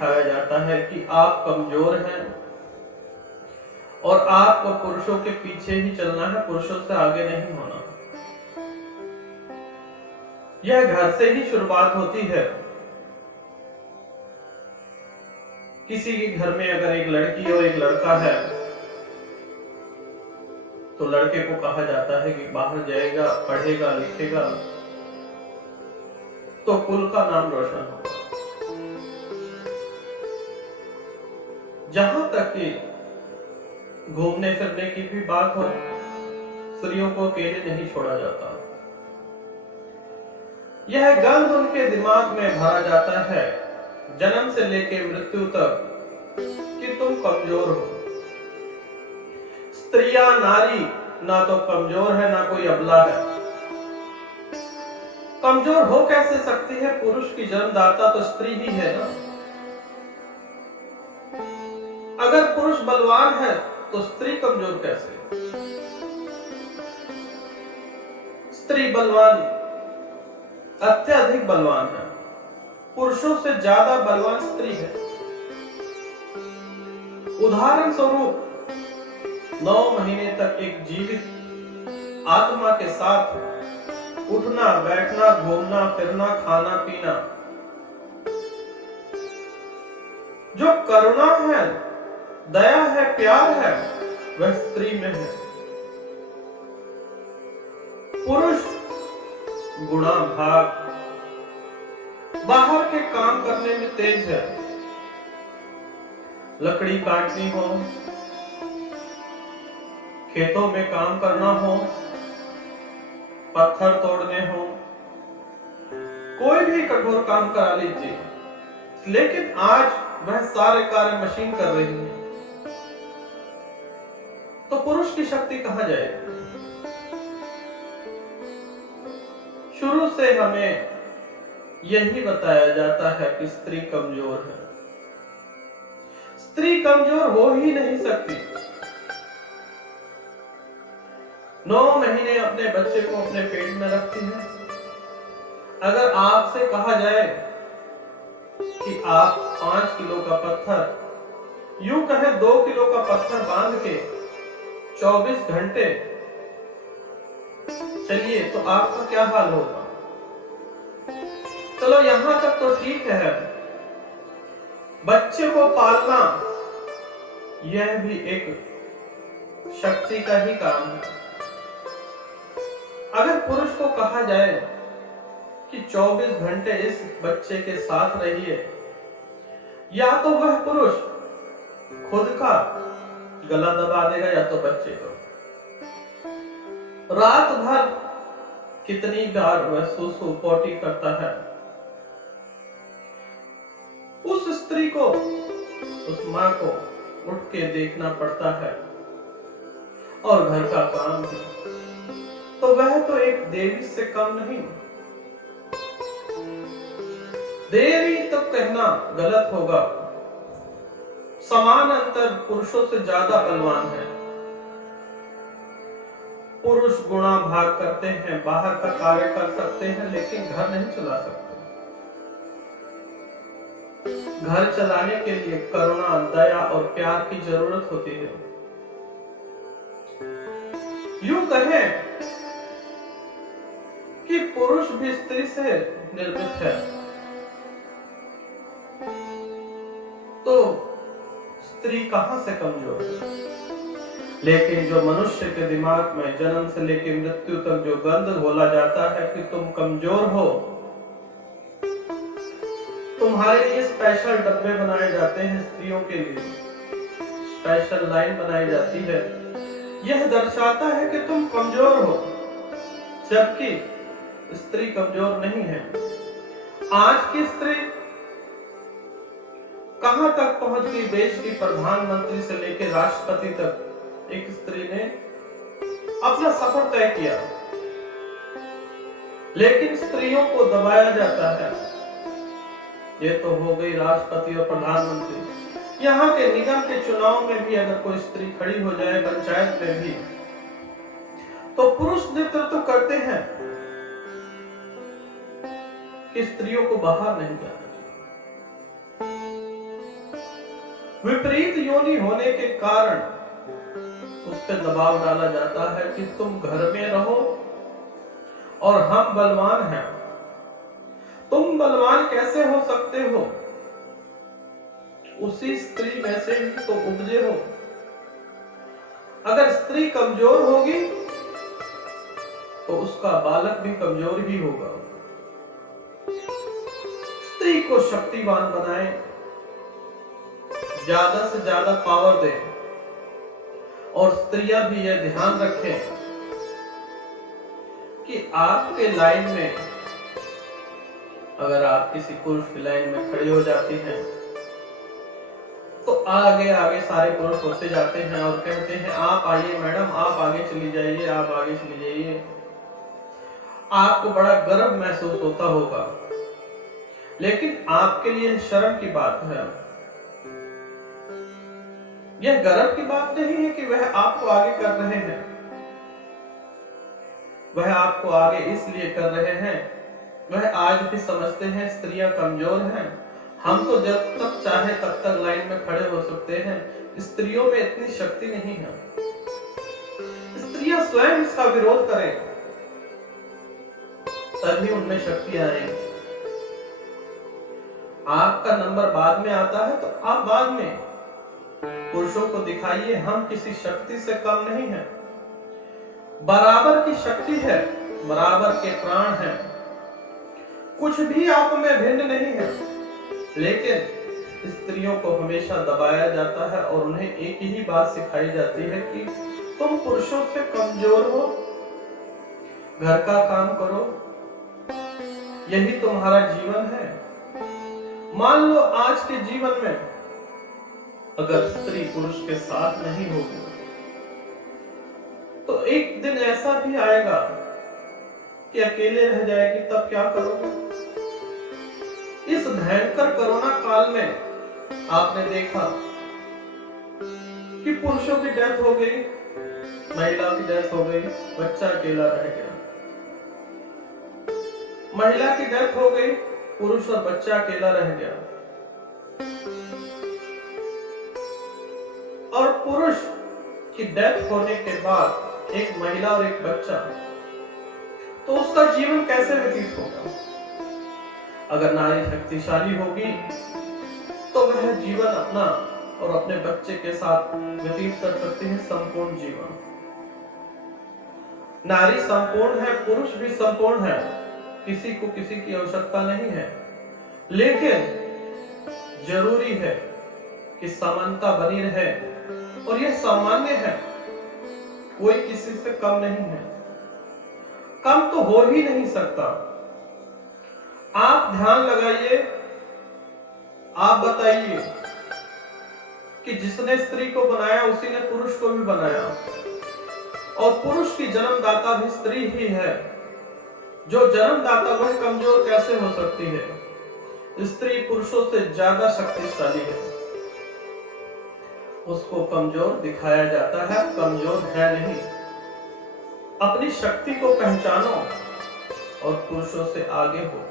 दिखाया जाता है कि आप कमजोर हैं और आपको पुरुषों के पीछे ही चलना है, पुरुषों से आगे नहीं होना। यह घर से ही शुरुआत होती है। किसी के घर में अगर एक लड़की और एक लड़का है तो लड़के को कहा जाता है कि बाहर जाएगा, पढ़ेगा, लिखेगा तो कुल का नाम रोशन होगा। जहां तक कि घूमने फिरने की भी बात हो, स्त्रियों को अकेले नहीं छोड़ा जाता। यह गंध उनके दिमाग में भरा जाता है जन्म से लेकर मृत्यु तक कि तुम कमजोर हो। स्त्रियां, नारी ना तो कमजोर है ना कोई अबला है। कमजोर हो कैसे सकती है? पुरुष की जन्मदाता तो स्त्री ही है ना। अगर पुरुष बलवान है तो स्त्री कमजोर कैसे? स्त्री बलवान, अत्यधिक बलवान है। पुरुषों से ज्यादा बलवान स्त्री है। उदाहरण स्वरूप 9 महीने तक एक जीवित आत्मा के साथ उठना, बैठना, घूमना, फिरना, खाना, पीना, जो करुणा है, दया है, प्यार है, वह स्त्री में है। पुरुष गुणा भाग, बाहर के काम करने में तेज है। लकड़ी काटनी हो, खेतों में काम करना हो, पत्थर तोड़ने हो, कोई भी कठोर काम करा लीजिए, लेकिन आज वह सारे कार्य मशीन कर रही है, तो पुरुष की शक्ति कहां जाएगी? शुरू से हमें यही बताया जाता है कि स्त्री कमजोर है। स्त्री कमजोर हो ही नहीं सकती। 9 महीने अपने बच्चे को अपने पेट में रखती है। अगर आपसे कहा जाए कि आप 5 किलो का पत्थर, यूं कहें 2 किलो का पत्थर बांध के 24 घंटे चलिए तो आपका क्या हाल होगा? चलो यहां तक तो ठीक है, बच्चे को पालना यह भी एक शक्ति का ही काम है। अगर पुरुष को कहा जाए कि 24 घंटे इस बच्चे के साथ रहिए, या तो वह पुरुष खुद का गला दबा देगा या तो बच्चे को। रात भर कितनी बार वह सुसु पोटी करता है, उस स्त्री को, उस मां को उठ के देखना पड़ता है, और घर का काम भी। तो वह तो एक देवी से कम नहीं। देवी तो कहना गलत होगा। समान अंतर, पुरुषों से ज्यादा बलवान है। पुरुष गुणा भाग करते हैं, बाहर का कार्य कर सकते हैं, लेकिन घर नहीं चला सकते। घर चलाने के लिए करुणा, दया और प्यार की जरूरत होती है। यूं कहें कि पुरुष भी स्त्री से निर्मित है, तो स्त्री कहां से कमजोर है? लेकिन जो मनुष्य के दिमाग में जन्म से लेकर मृत्यु तक जो गंध घोला जाता है कि तुम कमजोर हो, तुम्हारे लिए स्पेशल डब्बे बनाए जाते हैं, स्त्रियों के लिए स्पेशल लाइन बनाई जाती है, यह दर्शाता है कि तुम कमजोर हो, जबकि स्त्री कमजोर नहीं है। आज की स्त्री कहां तक पहुंच गई? देश की प्रधानमंत्री से लेकर राष्ट्रपति तक एक स्त्री ने अपना सफर तय किया, लेकिन स्त्रियों को दबाया जाता है। ये तो हो गई राष्ट्रपति और प्रधानमंत्री। यहाँ के निगम के चुनाव में भी अगर कोई स्त्री खड़ी हो जाए, पंचायत में भी, तो पुरुष नेतृत्व करते हैं कि स्त्रियों को बाहर नहीं जाना चाहिए। विपरीत योनि होने के कारण उस पर दबाव डाला जाता है कि तुम घर में रहो और हम बलवान हैं। तुम बलवान कैसे हो सकते हो? उसी स्त्री में से ही तो उपजे हो। अगर स्त्री कमजोर होगी तो उसका बालक भी कमजोर ही होगा। स्त्री को शक्तिवान बनाए, ज्यादा से ज्यादा पावर दे, और स्त्रियां भी यह ध्यान रखें कि आपके लाइन में, अगर आप किसी पुरुष की लाइन में खड़ी हो जाती हैं तो आगे आगे सारे पुरुष होते जाते हैं और कहते हैं आप आइए मैडम, आप आगे चली जाइए, आप आगे चली जाइए। आपको बड़ा गर्व महसूस होता होगा, लेकिन आपके लिए शर्म की बात है। यह गर्व की बात नहीं है कि वह आपको आगे कर रहे हैं, वह आपको आगे इसलिए कर रहे हैं, वह आज भी समझते हैं स्त्रियां कमजोर हैं, हम तो जब तक चाहे तब तक लाइन में खड़े हो सकते हैं, स्त्रियों में इतनी शक्ति नहीं है। स्त्रियां स्वयं इसका विरोध करें तभी उनमें शक्ति आएगी। आपका नंबर बाद में आता है तो आप बाद में पुरुषों को दिखाइए हम किसी शक्ति से कम नहीं है, बराबर की शक्ति है, बराबर के प्राण हैं, कुछ भी आप में भिन्न नहीं है। लेकिन स्त्रियों को हमेशा दबाया जाता है और उन्हें एक ही बात सिखाई जाती है कि तुम पुरुषों से कमजोर हो, घर का काम करो, यही तुम्हारा जीवन है। मान लो आज के जीवन में अगर स्त्री पुरुष के साथ नहीं होगी तो एक दिन ऐसा भी आएगा कि अकेले रह जाएगी, तब क्या करोगे? इस भयंकर कोरोना काल में आपने देखा कि पुरुषों की डेथ हो गई, महिला की डेथ हो गई, बच्चा अकेला रह गया। महिला की डेथ हो गई, पुरुष और बच्चा अकेला रह गया। और पुरुष की डेथ होने के बाद एक महिला और एक बच्चा, तो उसका जीवन कैसे व्यतीत होगा? अगर नारी शक्तिशाली होगी तो वह जीवन अपना और अपने बच्चे के साथ व्यतीत कर सकती है संपूर्ण जीवन। नारी संपूर्ण है, पुरुष भी संपूर्ण है, किसी को किसी की आवश्यकता नहीं है, लेकिन जरूरी है कि समानता बनी रहे और यह सामान्य है, कोई किसी से कम नहीं है, कम तो हो ही नहीं सकता। आप ध्यान लगाइए, आप बताइए कि जिसने स्त्री को बनाया उसी ने पुरुष को भी बनाया, और पुरुष की जन्मदाता भी स्त्री ही है। जो जन्मदाता वह कमजोर कैसे हो सकती है? स्त्री पुरुषों से ज्यादा शक्तिशाली है, उसको कमजोर दिखाया जाता है, कमजोर है नहीं। अपनी शक्ति को पहचानो और पुरुषों से आगे हो।